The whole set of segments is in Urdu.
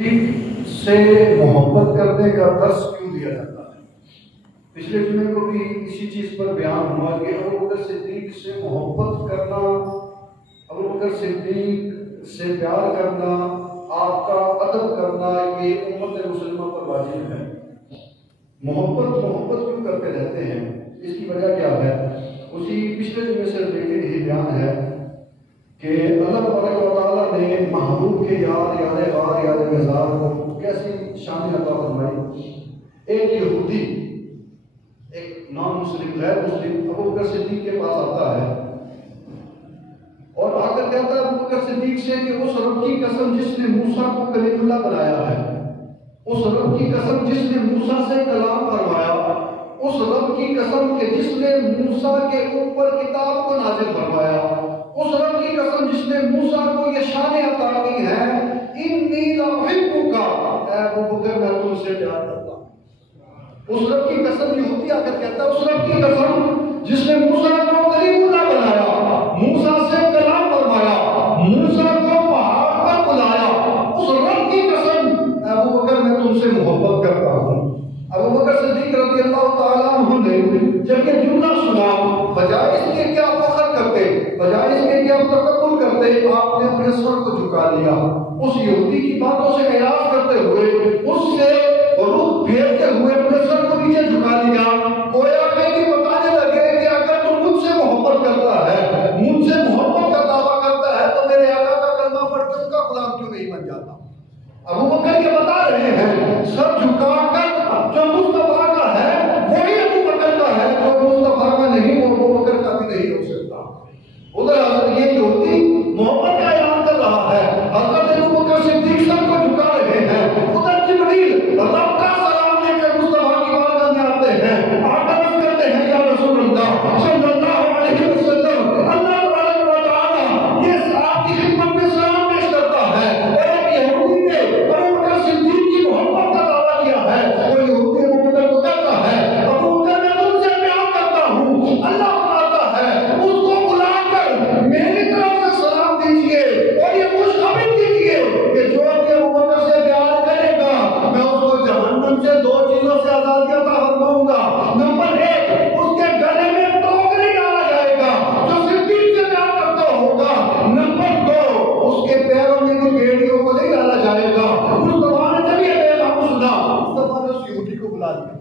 سے محبت کرنے کا درس کیوں دیا جاتا ہے؟ پچھلے جمعے کو بھی اسی چیز پر بیان ہوا کہ ابوبکر صدیق سے محبت کرنا، ابوبکر صدیق سے پیار کرنا، آپ کا ادب کرنا یہ امت مسلمہ پر واجب ہے۔ محبت کیوں کرتے رہتے ہیں، اس کی وجہ کیا ہے؟ اسی پچھلے جمعے سے ریلیٹڈ ہی بیان ہے کہ اللہ تبارک و تعالیٰ نے محبوب کے یاد غار یاد مزار کو کیسی شان عطا فرمائی۔ ایک یہودی، ایک نان مسلم غیر مسلم ابوبکر صدیق کے پاس آتا ہے اور آ کر کہتا ہے ابوبکر صدیق سے کہ اس رب کی قسم جس نے موسیٰ کو کلیم اللہ بنایا ہے، اس رب کی قسم جس نے موسیٰ سے کلام فرمایا، اس رب کی قسم کہ جس نے موسیٰ کے اوپر کتاب کو نازل فرمایا، اس رب کی قسم جس نے موسیٰ کو یہ شان عطا کی ہے، انی لاحبک، اے ابوبکر میں تم سے پیار کرتا ہوں۔ اس رب کی قسم یہودی آ کر کہتا ہے اس رب کی قسم جس نے موسیٰ کو کلیم اللہ بنایا، موسیٰ سے کلام فرمایا، موسیٰ کو پہاڑ پر بلایا، اس رب کی قسم اے ابوبکر میں تم سے محبت کرتا ہوں۔ ابوبکر صدیق رضی اللہ تعالیٰ عنہ نے جب یہ جملہ سنا، بجائے اس کے کیا فخر کرتے، بجائے اس کے کیا تکبر کرتے، آپ نے اپنے سر کو جھکا لیا، اس یہودی کی باتوں سے اعراض کرتے ہوئے، اس سے رخ پھیرتے ہوئے اپنے سر کو نیچے جھکا لیا، گویا کہ بتانے لگے کہ اگر تم مجھ سے محبت کرتا ہے، مجھ سے محبت کا دعویٰ کرتا ہے تو میرے آقا کا کلمہ پڑھ کر اس کا غلام کیوں نہیں بن جاتا؟ ابوبکر یہ بتا رہے ہیں سر جھکا کر جو مصطفیٰ کا ہے وہی ابوبکر کا ہے، جو مصطفیٰ کا نہیں وہ ابوبکر کا بھی نہیں ہو سکتا۔ ادھر حضرت یہ یہودی محبت کا اعلان کر رہا ہے، حضرت ابوبکر صدیق سر کو جھکا رہے ہیں، ادھر جبریل رب کا سلام لے کر مصطفیٰ کی بارگاہ میں آتے ہیں، عرض کرتے ہیں یا رسول اللہ صلی اللہ علیہ وسلم، اللہ تبارک و تعالیٰ یہ آپ کی خدمت میں سلام پیش کرتا ہے۔ ایک یہودی نے ابوبکر صدیق کی محبت کا دعویٰ کیا ہے، وہ یہودی ابوبکر کو کہتا ہے ابوبکر میں تم سے پیار کرتا ہوں، اللہ فرماتا ہے اس کو بلا کر میری طرف سے سلام دیجئے اور یہ خوشخبری دیجئے کہ جو بھی ابوبکر سے پیار کرے گا میں اس کو جہنم سے دو چیزوں سے آزادی عطا فرماؤں گا۔ نمبر ایک، اس کے گلے میں ٹوکری ڈالا جائے گا جو صدیق سے پیار کرتا ہوگا۔ نمبر دو، اس کے پیروں میں بھی بیڑیوں کو نہیں ڈالا جائے گا۔ مصطفیٰ نے جب یہ پیغام سنا، مصطفیٰ نے اس یہودی کو بلا لیا،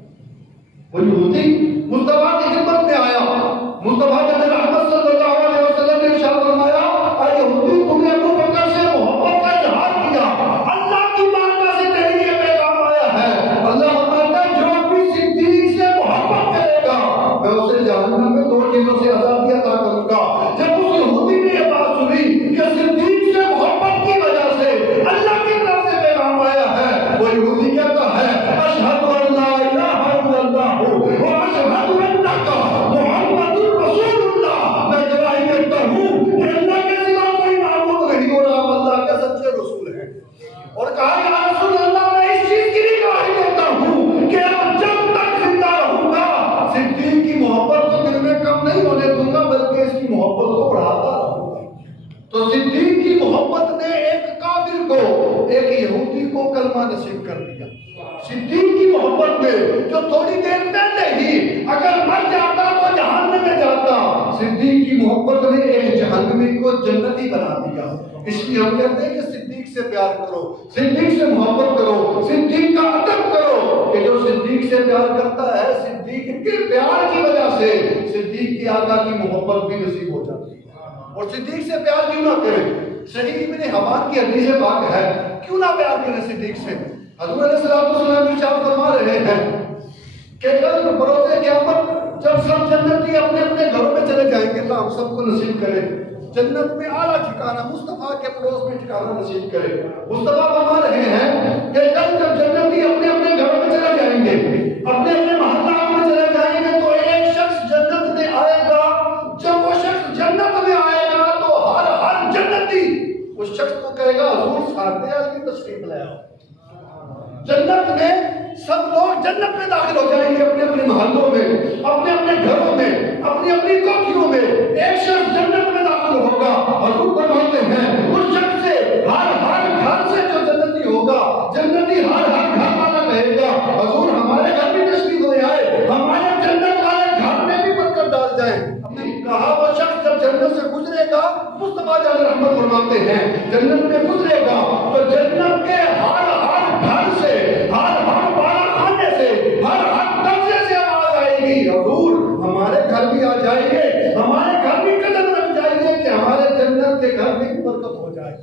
وہ یہودی مصطفیٰ کی خدمت میں آیا، مصطفیٰ جب رحمت صلی اللہ علیہ وسلم نے ارشاد فرمایا اے یہودی تم نے ابوبکر سے محبت کا اظہار کیا، اللہ کی بارگاہ سے تیرے لیے پیغام آیا ہے، اللہ فرماتا ہے جو بھی صدیق سے محبت کرے گا میں اسے جہنم میں دو چیزوں سے آزادی عطا کروں گا۔ جب اس یہودی نے یہ بات سنی کہ صدیق سے محبت کی وجہ سے اللہ کی طرف سے پیغام آیا ہے، وہ یہودی کہتا ہے اشہد ان لا الہ الا اللہ واشہد انک محمد رسول اللہ، میں گواہی دیتا ہوں کہ اللہ کے سوا کوئی معبود نہیں اور آپ اللہ کے سچے رسول ہیں۔ اور کہا یا رسول اللہ میں اس چیز کی بھی گواہی دیتا ہوں کہ اب جب تک زندہ رہوں گا صدیق کی محبت کو دل میں کم نہیں ہونے دوں گا بلکہ اس کی محبت کو بڑھاتا رہوں گا۔ تو صدیق کی محبت نے ایک کافر کو، ایک یہودی کو کلمہ نصیب کر دیا۔ صدیق کی محبت میں جو تھوڑی دیر پہلے ہی اگر مر جاتا تو جہنم میں جاتا، صدیق کی محبت نے ایک جہنمی کو جنتی بنا دیا۔ اس لیے ہم کہتے ہیں کہ صدیق سے پیار کرو، صدیق سے محبت کرو، صدیق کا ادب کرو، کہ جو صدیق سے پیار کرتا ہے صدیق کے پیار کی وجہ سے صدیق کے آقا کی محبت بھی نصیب ہو جاتی ہے۔ اور صدیق سے پیار کیوں نہ کریں؟ صحیح ابن حبان کی حدیث پاک ہے کیوں نہ پیار کریں صدیق سے؟ حضور علیہ السلام ارشاد فرما رہے ہیں کہ کل بروز قیامت جب سب جنتی اپنے اپنے گھروں میں چلے جائیں گے اللہ ہم سب کو نصیب کرے جنت میں اعلیٰ ٹھکانہ مصطفیٰ کے پڑوس میں ٹھکانہ نصیب کرے۔ مصطفیٰ فرما رہے ہیں کہ کل جب جنتی اپنے اپنے گھروں میں چلے جائیں گے، اپنے اپنے محلات میں چلے جائیں گے تو ایک شخص جنت میں آئے گا، جب وہ شخص جنت میں آئے گا تو ہر جنتی اس شخص کو کہے گا حضور ساتھ علی تشریف لے آؤ۔ جنت میں سب لوگ جنت میں داخل ہو جائیں گے اپنے اپنے محلوں میں، اپنے اپنے گھروں میں، اپنی اپنی کوٹھیوں میں۔ ایک شخص جنت میں داخل ہوگا، حضور فرماتے ہیں اس شخص سے ہر گھر سے جو جنتی ہوگا ہوگا، جنتی ہر گھر والا کہے گا حضور ہمارے گھر بھی تشریف لے آئے، ہمارے جنت والے گھر میں بھی برکت ڈال جائیں۔ ہم نے کہا وہ شخص جب جنت سے گزرے گا، مصطفیٰ جان رحمت فرماتے ہیں جنت میں گزرے گا تو جنت کے ہر گھر سے، ہر بالا خانے سے، ہر درجے سے آواز آئے گی حضور ہمارے گھر بھی آ جائیں گے، ہمارے گھر بھی قدم رکھ جائیں گے کہ ہمارے جنت کے گھر میں بھی برکت ہو جائے۔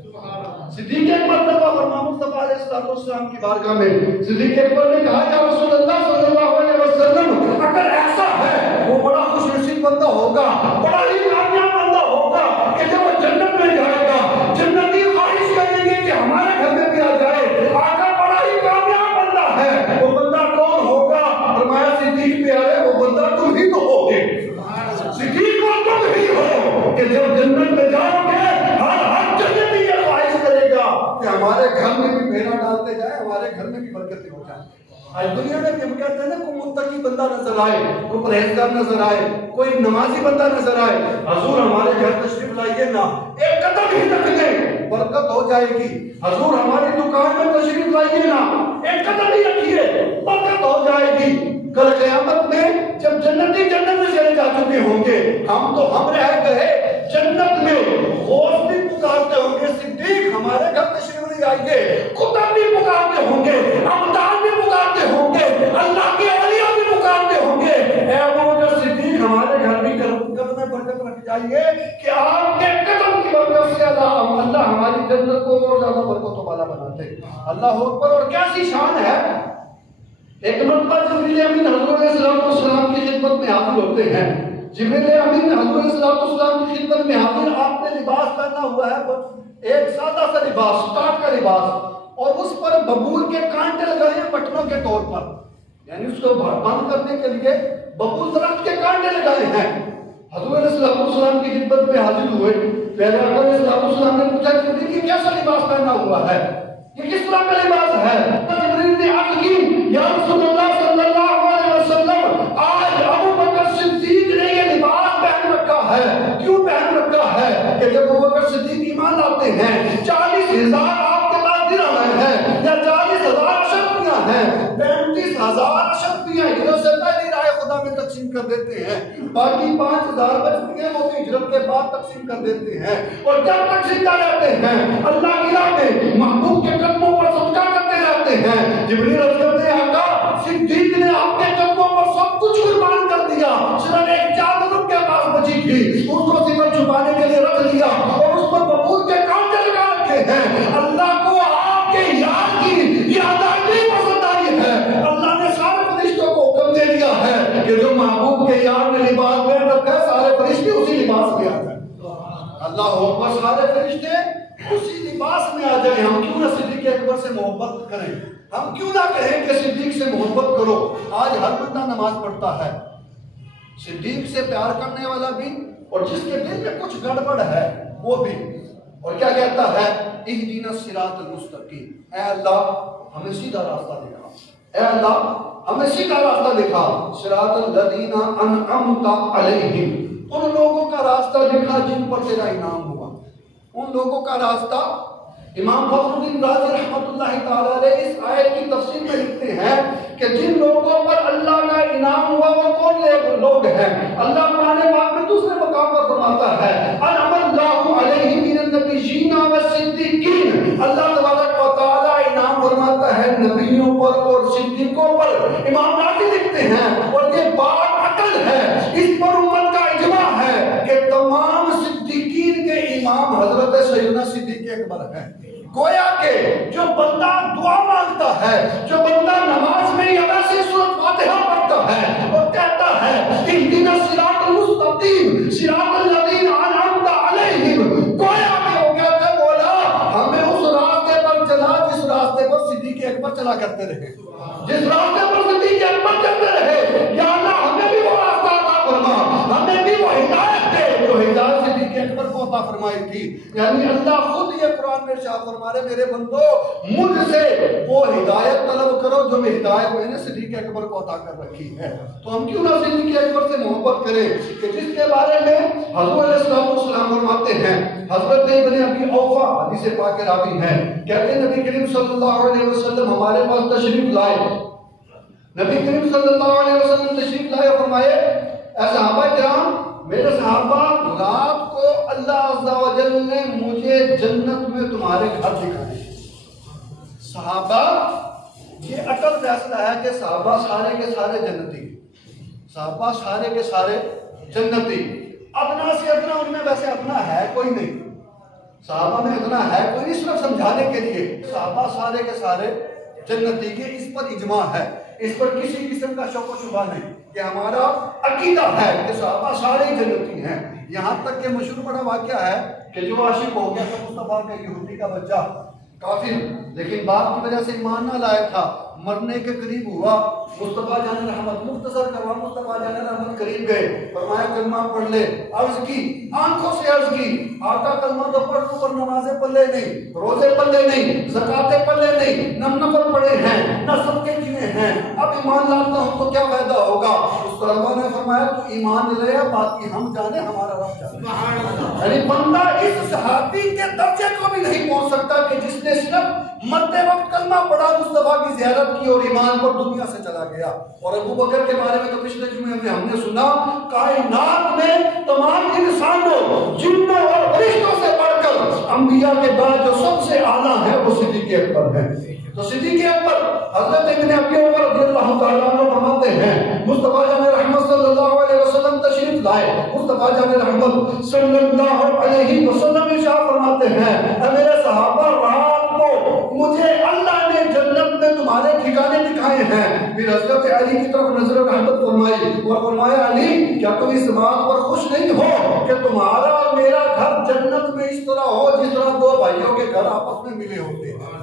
صدیق اکبر فرما مصطفیٰ علیہ السلام کی بارگاہ میں صدیق اکبر نے کہا یا رسول اللہ صلی اللہ علیہ وسلم اگر ایسا ہے وہ بڑا خوش نصیب بندہ ہوگا، بڑا ہی کامیاب بندہ ہوگا کہ جب وہ جنت میں جائے گا جنتی خواہش کریں گے کہ ہمارے گھر میں بھی آ جائے، آقا بڑا ہی کامیاب بندہ ہے، وہ بندہ کون ہوگا؟ فرمایا صدیق پیارے وہ بندہ تم ہی تو ہوگے، صدیق وہ تم ہی ہو کہ جب جنت میں جاؤ گے ہر جنتی یہ خواہش کرے گا کہ ہمارے گھر میں بھی پھیلا ڈالتے جائے، ہمارے گھر میں بھی برکتیں ہو جائیں۔ آج دنیا میں ہم کہتے ہیں نا کوئی متقی بندہ نظر آئے، کوئی پرہیزگار نظر آئے، کوئی نمازی بندہ نظر آئے، حضور ہمارے گھر تشریف لائیے نا، ایک قدم ہی رکھ دیں برکت ہو جائے گی، حضور ہماری دکان میں تشریف لائیے نا، ایک قدم ہی رکھیے برکت ہو جائے گی۔ کل قیامت میں جب جنتی جنت میں چلے جا چکے ہوں گے، ہم تو ہم رہ گئے جنت میں، غوث بھی پکارتے ہوں گے صدیق ہمارے گھر تشریف لے آئیے، خدا بھی پکارتے ہوں گے، امداد بھی پکارتے ہوں گے، اللہ کے اولیاء بھی پکارتے ہوں گے، اے ابوبکر صدیق ہمارے گھر بھی قدم میں برکت رکھ جائیے کہ آپ کے قدم کی برکت سے اللہ ہماری جنت کو اور زیادہ برکتوں والا بناتے۔ اللہ اکبر۔ اور کیسی شان ہے، ایک مرتبہ جبریل امین حضور علیہ السلام کی خدمت میں حاضر ہوتے ہیں، جبریل امین حضور علیہ السلام کی خدمت میں حاضر، آپ نے لباس پہنا ہوا ہے ایک سادہ سا لباس، اسٹارٹ کا لباس، اور اس پر ببول کے کانٹے لگائے ہیں بٹنوں کے طور پر، یعنی اس کو بند کرنے کے لیے ببول درخت کے کانٹے لگائے ہیں۔ حضور علیہ السلام کی خدمت میں حاضر ہوئے، پہلے آقا علیہ السلام نے پوچھا جبریل یہ کیسا لباس پہنا ہوا ہے، یہ کس طرح کا لباس ہے؟ جبریل نے عرض کی یا رسول اللہ صلی اللہ علیہ وسلم آج ابوبکر صدیق نے یہ لباس پہن رکھا ہے، کیوں پہن رکھا ہے کہ جب ابوبکر صدیق ایمان لاتے ہیں 40,000 آپ کے پاس درہم ہیں یا 40,000 شکتیاں ہیں، 35,000 شکتیاں ہجرت سے پہلی راہ خدا میں تقسیم کر دیتے ہیں، باقی 5,000 بچتی ہیں وہ بھی ہجرت کے بعد تقسیم کر دیتے ہیں، اور جب تقسیم کر رہتے ہیں اللہ کی راہ میں محبوب کے قدموں پر صدقہ کرتے رہتے ہیں۔ جبریل عرض کرتے ہیں آقا صدیق نے آپ کے قدموں پر سب کچھ قربان کر دیا، صرف ایک چادر ان کے پاس بچی تھی، اس کو صرف چھپانے کے لیے رکھ لیا اور اس پر ببول کے کانٹے لگا رکھے ہیں۔ اللہ کو آپ کے یار کی یہ ادائیگی پسند آئی ہے، اللہ نے سارے فرشتوں کو حکم دے دیا ہے کہ جو محبوب کے یار نے لباس پہن رکھا ہے سارے فرشتے اسی لباس میں آ جائیں۔ اللہ اکبر، سارے فرشتے اسی لباس میں آ جائیں۔ ہم کیوں نہ صدیق اکبر سے محبت کریں، ہم کیوں نہ کہیں کہ صدیق سے محبت کرو۔ آج ہر بندہ نماز پڑھتا ہے، صدیق سے پیار کرنے والا بھی اور جس کے دل میں کچھ گڑبڑ ہے وہ بھی، اور کیا کہتا ہے اہدنا الصراط المستقیم، اے اللہ ہمیں سیدھا راستہ دکھا، اے اللہ ہمیں سیدھا راستہ دکھا، صراط الذین انعمت علیہم، ان لوگوں کا راستہ دکھا جن پر تیرا انعام ہوا، ان لوگوں کا راستہ۔ امام فخر الدین رازی رحمۃ اللہ تعالی علیہ اس آیت کی تفسیر میں لکھتے ہیں کہ جن لوگوں پر اللہ کا انعام ہوا وہ کون لوگ ہیں؟ اللہ قرآن پاک میں دوسرے مقام پر فرماتا ہے انعم اللہ علیہم من النبیین والصدیقین، اللہ تبارک و تعالی انعام فرماتا ہے نبیوں پر اور صدیقوں پر۔ امام رازی لکھتے ہیں اور یہ بات عقل ہے، اس پر امت کا اجماع ہے کہ تمام صدیقین کے امام حضرت سیدنا صدیق اکبر ہیں۔ گویا کہ جو بندہ دعا مانگتا ہے، جو بندہ نماز میں یا ویسے سورۃ فاتحہ پڑھتا ہے اور کہتا ہے اہدنا الصراط المستقیم صراط الذین انعمت علیہم، گویا کہ وہ کہتا ہے مولا ہمیں اس راستے پر چلا جس راستے پر صدیق اکبر چلا کرتے رہے، جس راستے پر صدیق اکبر چلتے رہے، یا اللہ ہمیں بھی وہ راستہ عطا فرما، ہمیں بھی وہ ہدایت دے جو ہدایت صدیق اکبر کو عطا فرمائی تھی۔ یعنی اللہ خود یہ قرآن میں ارشاد فرما رہے میرے بندو مجھ سے وہ ہدایت طلب وہ کرو جو میں ہدایت میں نے صدیق اکبر کو عطا کر رکھی ہے۔ تو ہم کیوں نہ صدیق اکبر سے محبت کریں کہ جس کے بارے میں حضور علیہ السلام فرماتے ہیں، حضرت ابن ابی اوفا حدیث پاک راوی ہیں، کہتے ہیں نبی کریم صلی اللہ علیہ وسلم ہمارے پاس تشریف لائے، نبی کریم صلی اللہ علیہ وسلم تشریف لائے اور فرمائے اے صحابہ کرام، میرے صحابہ رات کو اللہ عز و جل نے مجھے جنت میں تمہارے گھر دکھائے۔ صحابہ یہ اٹل فیصلہ ہے کہ صحابہ سارے کے سارے جنتی، صحابہ سارے کے سارے جنتی، ادنا سے ادنا ان میں ویسے ادنا ہے کوئی نہیں، صحابہ میں ادنا ہے کوئی نہیں، صرف سمجھانے کے لیے صحابہ سارے کے سارے جنتی کے، اس پر اجماع ہے، اس پر کسی قسم کا شک و شبہ نہیں کہ ہمارا عقیدہ ہے کہ صحابہ سارے جنتی ہیں۔ یہاں تک کہ مشہور بڑا واقعہ ہے کہ جو عاشق ہو گیا تھا مصطفیٰ کا یہودی کا بچہ کافر، لیکن باپ کی وجہ سے ایمان نہ لایا تھا، مرنے کے قریب ہوا، مصطفیٰ جان رحمت مختصر کروا، مصطفیٰ جان رحمت قریب گئے، فرمایا کلمہ پڑھ لے، عرض کی، آنکھوں سے عرض کی، آقا کلمہ تو پڑھ تو پر نمازیں پلے نہیں، روزے پلے نہیں، زکاتیں پلے نہیں، نہ نفل پڑے ہیں، نہ صدقے کیے ہیں، اب ایمان لاتا ہوں تو کیا فائدہ ہوگا؟ اس طلبہ نے فرمایا تو ایمان لے، باقی ہم جانے ہمارا رب جانے۔ یعنی بندہ اس صحابی کے درجے کو بھی نہیں پہنچ سکتا کہ جس نے صرف مرتے وقت کلمہ پڑھا، مصطفیٰ کی زیارت کی اور ایمان پر دنیا سے چلا گیا۔ اور ابو بکر کے بارے میں تو پچھلے جمعے میں ہم نے سنا، کائنات میں تمام انسانوں، جنوں اور فرشتوں سے بڑھ کر انبیاء کے بعد جو سب سے اعلیٰ ہے وہ صدیق اکبر ہے۔ تو صدیق اکبر حضرت ابن ابی اوفا رضی اللہ تعالیٰ عنہ فرماتے ہیں، مصطفیٰ جان رحمت صلی اللہ علیہ وسلم تشریف لائے، مصطفیٰ جان رحمت صلی اللہ علیہ وسلم ارشاد فرماتے ہیں، اے میرے صحابہ رات کو مجھے اللہ نے جنت میں تمہارے ٹھکانے دکھائے ہیں۔ پھر حضرت علی کی طرف نظر رحمت فرمائی اور فرمایا علی کیا تم اس بات پر خوش نہیں ہو کہ تمہارا اور میرا گھر جنت میں اس طرح ہو جس طرح دو بھائیوں کے گھر آپس میں ملے ہوتے ہیں؟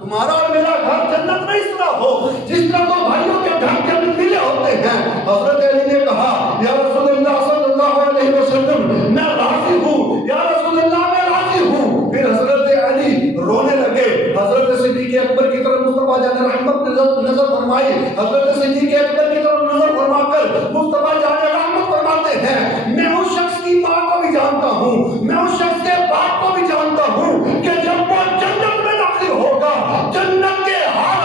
تمہارا اور میرا گھر جنت میں اس طرح ہو جس طرح دو بھائیوں کے گھر جنت میں ملے ہوتے ہیں۔ حضرت علی نے کہا یا رسول اللہ صلی اللہ علیہ وسلم میں راضی ہوں، یا رسول اللہ میں راضی ہوں۔ پھر حضرت علی رونے لگے، حضرت صدیق اکبر کی طرف مصطفیٰ جان رحمت نظر فرمائی، حضرت صدیق اکبر کی طرف نظر فرما کر مصطفیٰ جان رحمت فرماتے ہیں میں اس شخص کی ماں کو بھی جانتا ہوں، میں اس شخص کے باپ کو بھی جانتا ہوں کہ جب وہ جنت میں داخل ہوگا جنت کے ہر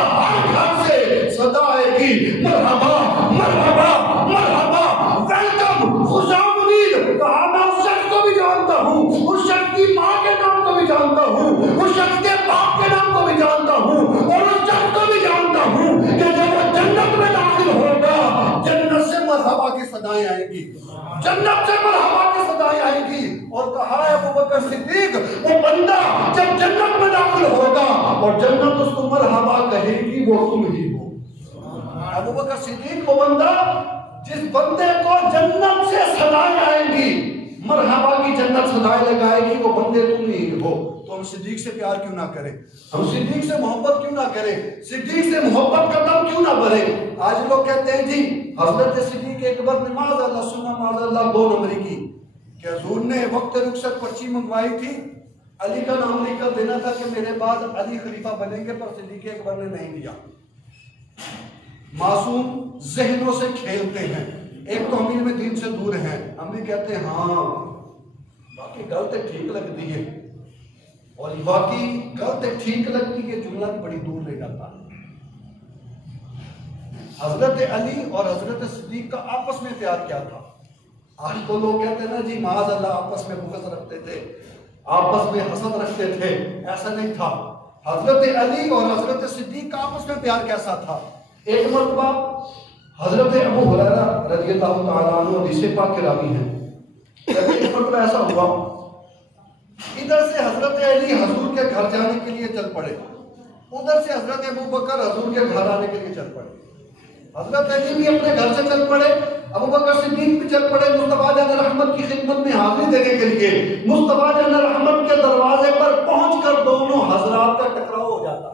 گھر سے صدا آئے گی مرحبا مرحبا مرحبا ویلکم خوش آمدید۔ کہا میں اس شخص کو بھی جانتا ہوں، اس شخص کی ماں کے نام کو بھی جانتا ہوں، اس شخص کے باپ کے نام کو بھی جانتا ہوں، اور اس شخص کو بھی جانتا ہوں کہ جب وہ جنت میں داخل ہوگا جنت سے مرحبا کی صدائیں آئیں گی، جنت سے مرحبا کی صدائیں آئیں گی۔ اور کہا ہے ابو بکر صدیق وہ بندہ جب جنت میں داخل ہوگا اور جنت اس کو مرحبا کہے گی وہ تم ہی ہو۔ ابو بکر صدیق وہ بندہ جس بندے کو جنت سے صدائیں آئیں گی، مرحبا کی جنت صدائیں لگائے گی، وہ بندے تم ہی ہو۔ تو ہم صدیق سے پیار کیوں نہ کریں، ہم صدیق سے محبت کیوں نہ کریں، صدیق سے محبت کا دم کیوں نہ بھرے۔ آج لوگ کہتے ہیں جی حضرت صدیق اکبر نے معاذ اللہ سنہ معاذ اللہ 2 نمبری کی کہ حضور نے وقت رخصت پرچی منگوائی تھی، علی کا نام لکھ کر دینا تھا کہ میرے بعد علی خلیفہ بنیں گے، پر صدیق اکبر نے نہیں دیا۔ معصوم ذہنوں سے کھیلتے ہیں، ایک تو امیر میں دین سے دور ہیں، ہم بھی کہتے ہیں ہاں باقی غلط ٹھیک لگتی ہے، اور واقعی غلط ٹھیک لگتی ہے جملہ بھی بڑی دور لے جاتا ہے۔ حضرت علی اور حضرت صدیق کا آپس میں پیار کیا تھا؟ آج تو لوگ کہتے ہیں نا جی معاذ اللہ آپس میں بغض رکھتے تھے، آپس میں حسد رکھتے تھے، ایسا نہیں تھا۔ حضرت علی اور حضرت صدیق کا آپس میں پیار کیسا تھا؟ ایک مرتبہ حضرت ابو ہریرہ رضی اللہ تعالیٰ عنہ حدیث پاک کے راوی ہیں، ایک مرتبہ ایسا ہوا ادھر سے حضرت علی حضور کے گھر جانے کے لیے چل پڑے، ادھر سے حضرت ابو بکر حضور کے گھر آنے کے لیے چل پڑے۔ حضرت علی بھی اپنے گھر سے چل پڑے، ابو بکر صدیق بھی چل پڑے مصطفیٰ جان رحمت کی خدمت میں حاضری دینے کے لیے۔ مصطفیٰ جان رحمت کے دروازے پر پہنچ کر دونوں حضرات کا ٹکراؤ ہو جاتا،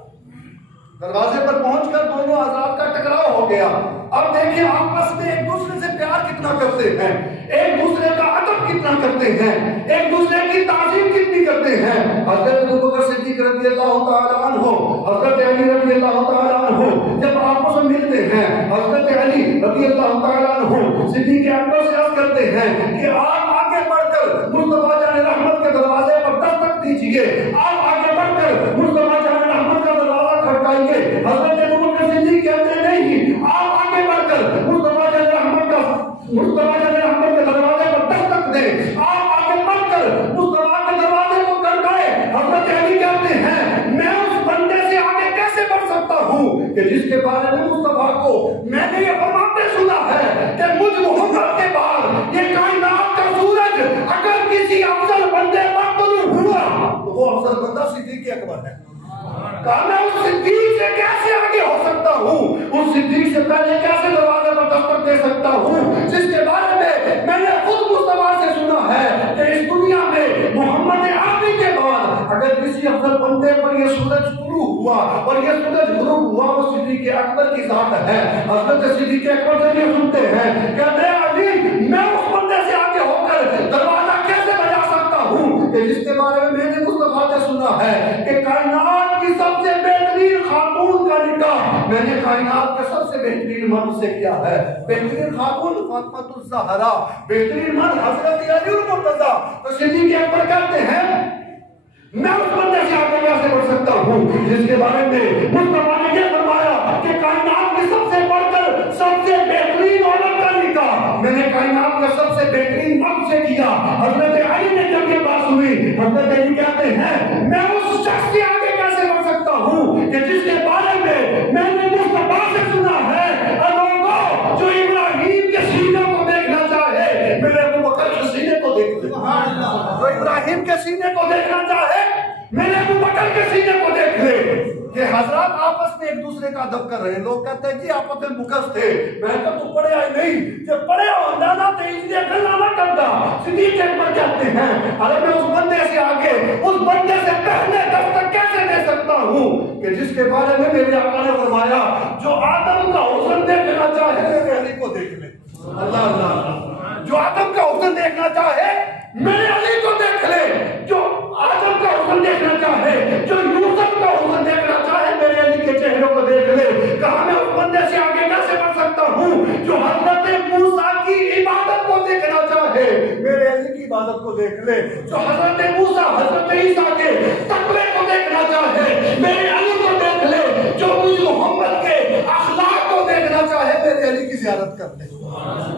دروازے پر پہنچ کر دونوں حضرات کا ٹکراؤ ہو گیا۔ اب دیکھیں آپس میں ایک دوسرے سے پیار کتنا کرتے ہیں، ایک دوسرے کا ادب کتنا کرتے ہیں، ایک دوسرے کی تعظیم کتنی کرتے ہیں۔ حضرت ابو بکر صدیق رضی اللہ تعالیٰ عنہ، حضرت علی رضی اللہ تعالیٰ عنہ علی رضی اللہ تعالیٰ عنہ صدیق اکبر سے عرض کرتے ہیں کہ آپ آگے بڑھ کر مصطفیٰ جان رحمت کے دروازے پر دستک دیجیے، آپ آگے بڑھ کر مصطفیٰ جان رحمت کا دروازہ کھڑکائیے۔ حضرت ابوبکر صدیق کہتے ہیں نہیں، آپ آگے بڑھ کر مصطفیٰ جان رحمت کے دروازے پر دستک دیں، آپ آگے بڑھ کر مصطفیٰ کے دروازے کو کھڑکائے۔ حضرت علی کہتے ہیں میں اس بندے سے آگے کیسے بڑھ سکتا ہوں کہ جس کے بارے میں مصطفیٰ کو میں نے یہ فرماتے سنا ہے کہ مجھ محمد کے بعد یہ کائنات کا سورج اگر کسی افضل بندے پر طلوع ہوا تو وہ افضل بندہ صدیق اکبر ہے۔ کہا میں اس صدیق سے کیسے آگے ہو سکتا ہوں، اس صدیق سے پہلے کیسے دروازے پر دستک دے سکتا ہوں جس کے بارے میں نے خود مصطفیٰ سے سنا ہے کہ اس دنیا میں محمد عربی کے بعد اگر کسی افضل بندے پر یہ سورج طلوع ہوا اور یہ سورج غروب ہوا وہ صدیق اکبر کی ذات ہے۔ حضرت صدیق اکبر سے یہ سنتے ہیں کہتے ہیں علی میں اس بندے سے آگے ہو کر دروازہ کیسے بجا سکتا ہوں کہ جس کے بارے میں نے مصطفیٰ سے سنا ہے کہ کائنات کی سب سے بہترین خاتون کا نکاح میں نے کائنات کے سب سے بہترین مرد سے کیا ہے۔ بہترین خاتون فاطمہ الزہرا، بہترین مرد حضرت علی المرتضیٰ۔ تو صدیق اکبر کہتے ہیں میں اس بندے سے آگے کیسے بڑھ سکتا ہوں جس کے بارے میں مصطفیٰ نے یہ فرمایا کہ کائنات کی سب سے بڑھ کر سب سے بہترین عورت کا نکاح میں نے کائنات کا سب سے بہترین مرد سے کیا۔ حضرت علی نے جب یہ بات سنی حضرت علی کہتے ہیں میں اس شخص سے آگے کیسے بڑھ سکتا ہوں کہ جس کے بارے میں نے مصطفیٰ سے سنا ہے لوگوں جو ابراہیم کے سینے کو دیکھنا چاہے میرے ابوبکر کے سینے کو دیکھ لے، جو ابراہیم کے سینے کو دیکھنا چاہے میرے ابوبکر کے سینے کو دیکھ لے۔ کہ حضرات آپس میں ایک دوسرے کا ادب کر رہے ہیں، لوگ کہتے ہیں کہ آپس میں مکس تھے، میں تو تم پڑھے آئے نہیں، جب پڑھے ہو اندازہ تھے اس لیے گلا نہ کرتا۔ صدیق اکبر کہتے ہیں ارے میں اس بندے سے آگے اس بندے سے پہلے دستک کیسے دے سکتا ہوں کہ جس کے بارے میں میرے آقا نے فرمایا جو آدم کا حسن دیکھنا چاہے میرے علی کو دیکھ لے۔ اللہ اللہ، جو آدم کا حسن دیکھنا چاہے میرے علی کو دیکھ لے، جو آدم کا حسن دیکھنا چاہے، جو یوسف کا حسن دیکھنا چاہے میرے علی کے چہروں کو دیکھ لے۔ کہا میں اس بندے سے آگے کیسے بڑھ سکتا ہوں جو حضرت موسیٰ کی عبادت کو دیکھنا چاہے میرے علی کی عبادت کو دیکھ لے، جو حضرت موسیٰ حضرت عیسیٰ کے تقوی کو دیکھنا چاہے میرے علی کو دیکھ لے، جو مجھ محمد کے اخلاق کو دیکھنا چاہے میرے علی کی زیارت کر لے۔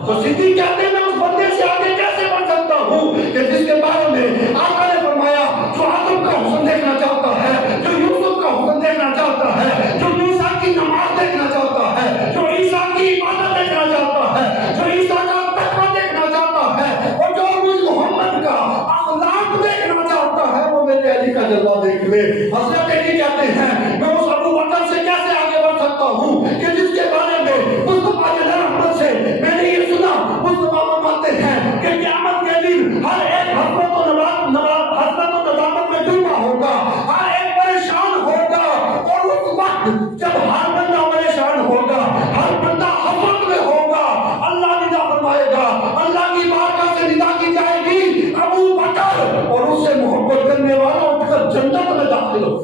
تو صدیق کہتے ہیں میں اس بندے سے آگے کیسے بڑھ سکتا ہوں کہ جس کے بارے میں آقا نے فرمایا جو آدم کا حسن دیکھنا چاہتا ہے، جو یوسف کا حسن دیکھنا چاہتا ہے، جو موسیٰ کی نماز دیکھنا چاہتا ہے، جو عیسیٰ کی عبادت دیکھنا چاہتا ہے، جو عیسیٰ کا تقویٰ دیکھنا چاہتا ہے اور جو مجھ محمد کا اخلاق دیکھنا چاہتا ہے وہ میرے علی کا جلوہ دیکھ لے۔ حضرت علی کہتے ہیں میں اس ابوبکر سے کیسے آگے بڑھ سکتا ہوں کہ جس کے بارے میں مصطفیٰ کے رحمت سے میں نے یہ سنا۔ مصطفیٰ فرماتے ہیں کہ قیامت کے دن ہر ایک حسرت و ندامت میں ڈوبا ہوگا، ہر ایک پریشان ہوگا اور اس وقت جب ہر بندہ پریشان ہوگا، ہر بندہ حسرت میں ہوگا، اللہ ندا فرمائے گا، اللہ کی بارگاہ سے ندا کی جائے گی ابو بکر اور اس سے محبت کرنے والا اٹھ کر جنت میں داخل ہو۔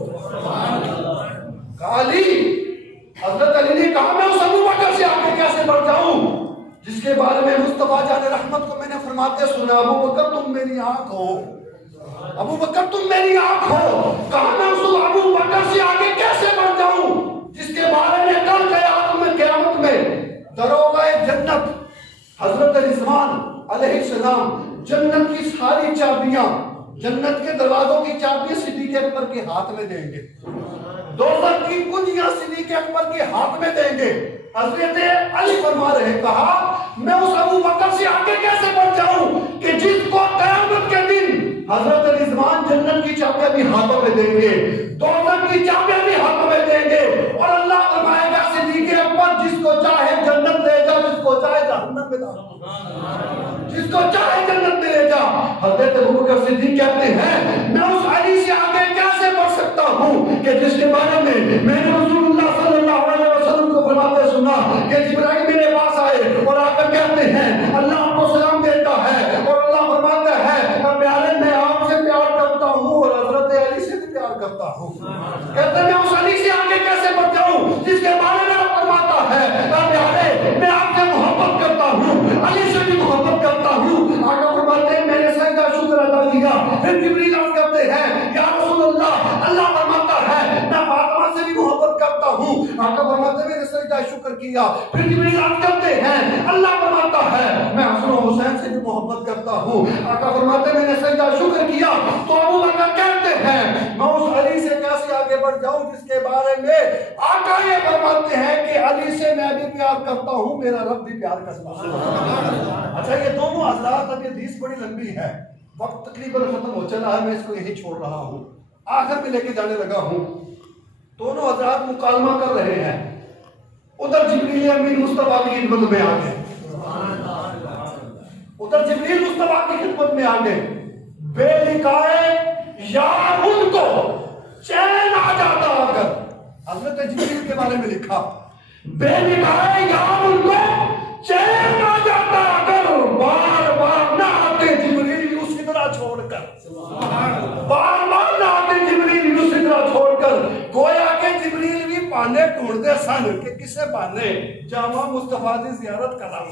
علی حضرت علی نے کہا میں اس ابو بکر سے آگے کیسے بڑھ جاؤں جس کے بارے میں مصطفیٰ جان رحمت کو میں نے فرماتے سنا ابو بکر تم میری آنکھ ہو، ابو بکر تم میری آنکھ ہو۔ کہا میں اس ابو بکر سے آگے کیسے بڑھ جاؤں جس کے بارے میں کل قیامت میں دروغہ جنت حضرت رضوان علیہ السلام جنت کی ساری چابیاں، جنت کے دروازوں کی چابیاں صدیق اکبر کے ہاتھ میں دیں گے، دوزخ کی کنجیاں صدیق اکبر کے ہاتھ میں دیں گے۔ حضرت علی فرما رہے کہا میں اس ابو بکر سے آگے کیسے بڑھ جاؤں کہ جس کو قیامت کے دن حضرت رضوان جنت کی چابیاں بھی ہاتھوں میں دیں گے، دوزخ کی چابیاں بھی ہاتھوں میں دیں گے اور اللہ فرمائے گا صدیق اکبر جس کو چاہے جنت لے جا، جس کو چاہے جہنم میں ڈال، جس کو چاہے جنت میں لے جا۔ حضرت ابوبکر صدیق کہتے ہیں میں اس علی سے آگے کیسے بڑھ سکتا ہوں کہ جس کے بارے میں نے رسول اللہ صلی اللہ علیہ وسلم کو فرماتے سنا کہ جبرائیل میرے پاس آئے اور آ کر کہتے ہیں اللہ آپ کو سلام دیتا ہے اور اللہ فرماتا ہے پیارے میں آپ سے پیار کرتا ہوں اور حضرت علی سے بھی پیار کرتا ہوں۔ کہتے ہیں میں اس علی سے آگے کیسے بڑھ جاؤں جس کے بارے میں آپ فرماتا ہے پیارے میں آپ آقا فرماتے میں نے سجدہ شکر کیا. پھر جبریل آپ کرتے ہیں, اللہ فرماتا ہے میں حسن و حسین سے بھی محبت کرتا ہوں. آقا فرماتے میں نے سجدہ شکر کیا. تو ابو بکر کہتے ہیں میں اس علی سے کیسے آگے بڑھ جاؤں جس کے بارے میں آقا یہ فرماتے ہیں کہ علی سے میں بھی پیار کرتا ہوں, میرا رب بھی پیار کرتا ہے. اچھا یہ دونوں حضرات, اب یہ حدیث بڑی لمبی ہے, وقت تقریباً ختم ہو چلا ہے, میں اس کو یہی چھوڑ رہا ہوں, آخر میں لے کے جانے لگا ہوں. دونوں حضرات مکالمہ کر رہے ہیں. ادھر جبریل امین مصطفیٰ کی خدمت میں آ گئے, ادھر جبریل مصطفیٰ کی خدمت میں آ گئے. بے نکائے یار ان کو چین آ جاتا اگر, حضرت جبریل کے بارے میں لکھا بے نکائے یار ان کو چین آ جاتا اگر بار بار نہ آتے جبریل اس کی طرح چھوڑ کر, بار بار نہ آتے جبریل اس کی طرح چھوڑ کر. گویا کہ جبریل بھی بہانے ڈھونڈتے سن کہ کسے بہانے جامع مصطفیٰ کی زیارت کرا.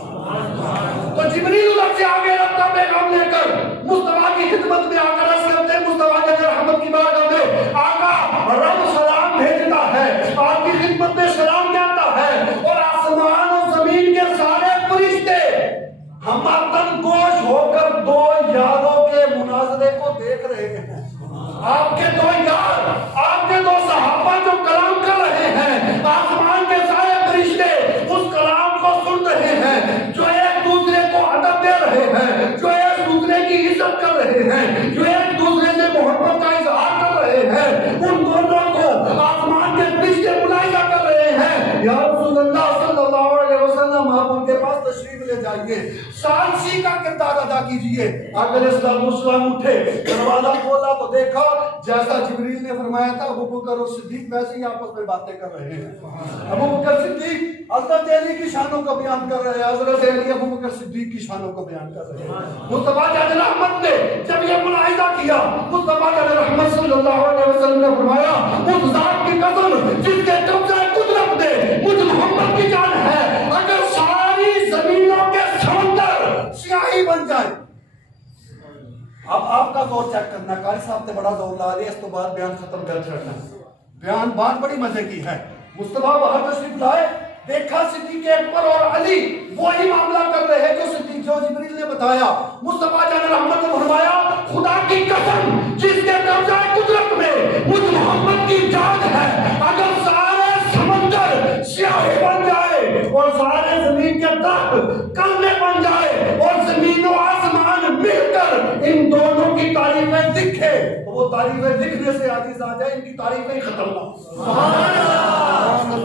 تو جبریل ادھر سے آگے رکھتا پیغام لے کر مصطفیٰ کی خدمت میں آ کر عرض کرتے مصطفیٰ کے رحمت کی بارگاہ میں آقا رب سلام بھیجتا ہے, آپ کی خدمت میں سلام کہتا ہے, اور آسمان اور زمین کے سارے فرشتے ہم تن گوش ہو کر دو یاروں کے مناظرے کو دیکھ رہے ہیں. آپ کے دو یار, آپ کے دو صحابہ جو کلام کر رہے ہیں, آسمان کے سارے فرشتے اس کلام کو سن رہے ہیں, جو ایک دوسرے کو ادب دے رہے ہیں, جو ایک دوسرے کی عزت کر رہے ہیں, جو ایک دوسرے سے محبت کا اظہار کر رہے ہیں. ان دونوں کو آسمان کے فرشتے ملاحظہ کر رہے ہیں. یا رسول اللہ صلی اللہ علیہ وسلم آپ ان کے پاس تشریف لے جائیے, ثالثی کا کردار ادا کیجئے. آقا علیہ السلام اٹھے, دروازہ کھولا تو دیکھا جیسا جبریل نے فرمایا تھا ابو بکر اور صدیق ویسے ہی آپس میں باتیں کر رہے ہیں. ابو بکر صدیق حضرت علی کی شانوں کو بیان کر رہے ہیں, حضرت علی ابو بکر صدیق کی شانوں کو بیان کر رہے ہیں. مصطفیٰ جان رحمت نے جب یہ ملاحظہ کیا, مصطفیٰ جان رحمت صلی اللہ علیہ وسلم نے فرمایا اس ذات کی قسم جس کے قبضہ قدرت میں مجھ محمد کی جان ہے, اگر ساری زمینوں کے سمندر سیاہی بن جائے. اب آپ کا زور چیک کرنا, قاری صاحب نے بڑا زور لا لیا, اس تو بعد بیان ختم کر چھڑنا. بیان بات بڑی مزے کی ہے. مصطفیٰ باہر تشریف لائے, دیکھا صدیق اکبر اور علی وہی معاملہ کر رہے ہیں جو جبریل نے بتایا. مصطفیٰ جان رحمت نے فرمایا خدا کی قسم جس کے قبضہ قدرت میں مجھ محمد کی جان ہے, اگر سارے سمندر سیاہی بن جائے اور سارے زمین کے درخت کلمے بن جائے اور زمین و آسمان مل کر ان دونوں کی تعریفیں دکھے, تو وہ تعریفیں دکھنے سے عاجز آ جائے, ان کی تعریفیں ہی ختم نہ.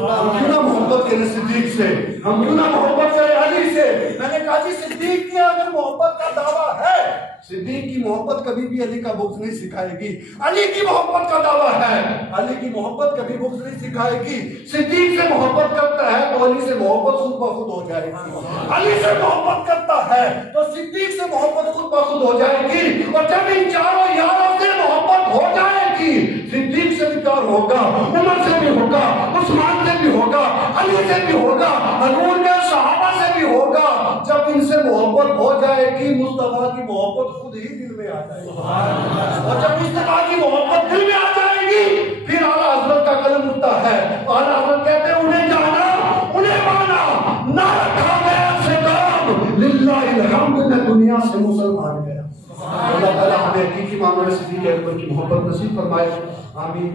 ہم کیوں نہ محبت کریں صدیق سے, ہم کیوں نہ محبت کریں علی سے. میں نے کہا جی صدیق کی اگر محبت کا دعویٰ ہے, صدیق کی محبت کبھی بھی علی کا بغض نہیں سکھائے گی. علی کی محبت کا دعویٰ ہے, علی کی محبت کبھی بغض نہیں سکھائے گی. صدیق سے محبت کرتا ہے تو علی سے محبت خود بخود ہو جائے گی, علی سے محبت کرتا ہے تو صدیق سے محبت خود بخود ہو جائے گی. اور جب ان چاروں یاروں سے محبت ہو جائے گی, صدیق سے بھی پیار ہوگا, عمر سے بھی ہوگا, عثمان سے بھی ہوگا, علی سے بھی ہوگا, حضور کے صحابہ سے بھی ہوگا. جب ان سے محبت ہو جائے گی مصطفیٰ کی محبت خود ہی دل میں آ جائے گی, اور جب مصطفیٰ کی محبت دل میں آ جائے گی پھر اعلیٰ حضرت کا قلم اٹھتا ہے. اعلیٰ حضرت کہتے ہیں انہیں جانا انہیں مانا نہ رکھا گیا سے کام للہ الحمد نے دنیا سے مسلمان گیا. اللہ تعالیٰ ہمیں حقیقی معنوں میں صدیق اکبر کی محبت نصیب فرمائے. آمین.